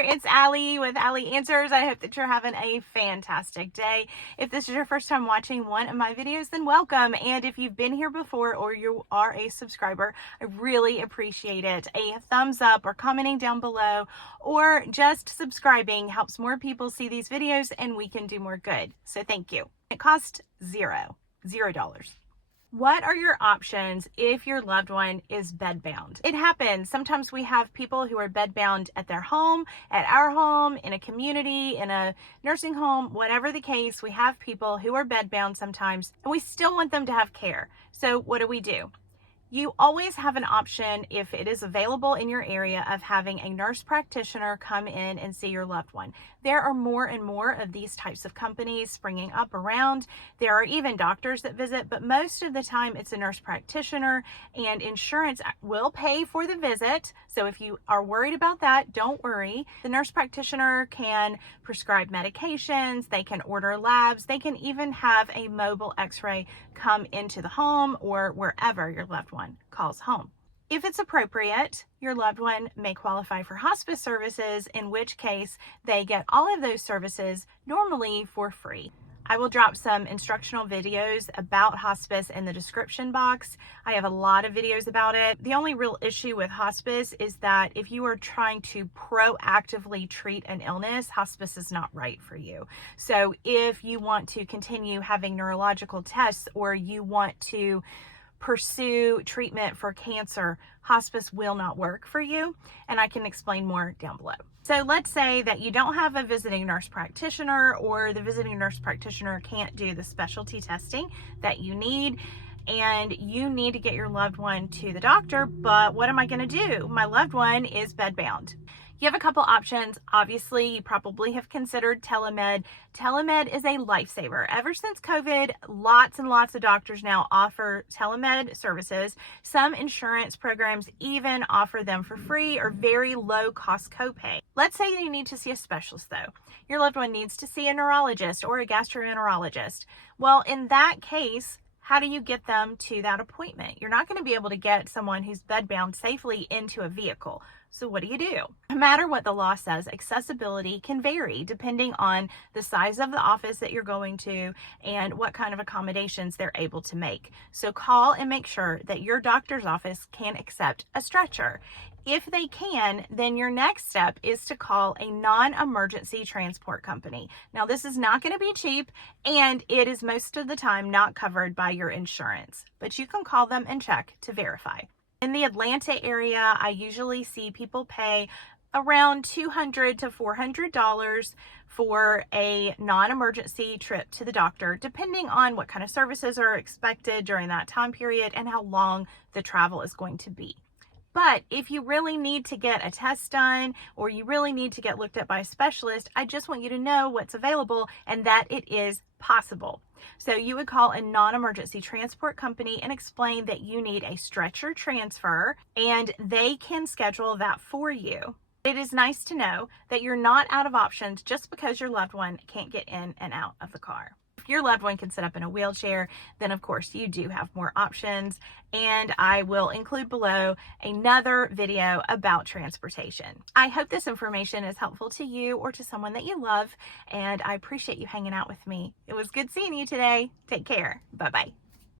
it's Allie with Allie Answers. I hope that you're having a fantastic day. If this is your first time watching one of my videos, then welcome. And if you've been here before or you are a subscriber, I really appreciate it. A thumbs up or commenting down below or just subscribing helps more people see these videos and we can do more good. So thank you. It costs $0. What are your options if your loved one is bedbound? It happens. Sometimes we have people who are bedbound at their home, at our home, in a community, in a nursing home, whatever the case. We have people who are bedbound sometimes, and we still want them to have care. So what do? You always have an option, if it is available in your area, of having a nurse practitioner come in and see your loved one. There are more and more of these types of companies springing up around. There are even doctors that visit, but most of the time it's a nurse practitioner, and insurance will pay for the visit. So if you are worried about that, don't worry. The nurse practitioner can prescribe medications, they can order labs, they can even have a mobile x-ray come into the home or wherever your loved one calls home. If it's appropriate, your loved one may qualify for hospice services, in which case they get all of those services normally for free. I will drop some instructional videos about hospice in the description box. I have a lot of videos about it. The only real issue with hospice is that if you are trying to proactively treat an illness, hospice is not right for you. So if you want to continue having neurological tests or you want to pursue treatment for cancer, hospice will not work for you, and I can explain more down below. So let's say that you don't have a visiting nurse practitioner, or the visiting nurse practitioner can't do the specialty testing that you need, and you need to get your loved one to the doctor, but what am I going to do? My loved one is bedbound. You have a couple options. Obviously, you probably have considered telemed. Telemed is a lifesaver. Ever since COVID, lots and lots of doctors now offer telemed services. Some insurance programs even offer them for free or very low cost copay. Let's say you need to see a specialist though. Your loved one needs to see a neurologist or a gastroenterologist. Well, in that case, how do you get them to that appointment? You're not going to be able to get someone who's bedbound safely into a vehicle. So what do? No matter what the law says, accessibility can vary depending on the size of the office that you're going to and what kind of accommodations they're able to make. So call and make sure that your doctor's office can accept a stretcher. If they can, then your next step is to call a non-emergency transport company. Now, this is not going to be cheap, and it is most of the time not covered by your insurance, but you can call them and check to verify. In the Atlanta area, I usually see people pay around $200 to $400 for a non-emergency trip to the doctor, depending on what kind of services are expected during that time period and how long the travel is going to be. But if you really need to get a test done or you really need to get looked at by a specialist, I just want you to know what's available and that it is possible. So you would call a non-emergency transport company and explain that you need a stretcher transfer, and they can schedule that for you. It is nice to know that you're not out of options just because your loved one can't get in and out of the car. If your loved one can sit up in a wheelchair, then of course you do have more options, and I will include below another video about transportation. I hope this information is helpful to you or to someone that you love, and I appreciate you hanging out with me. It was good seeing you today. Take care. Bye-bye.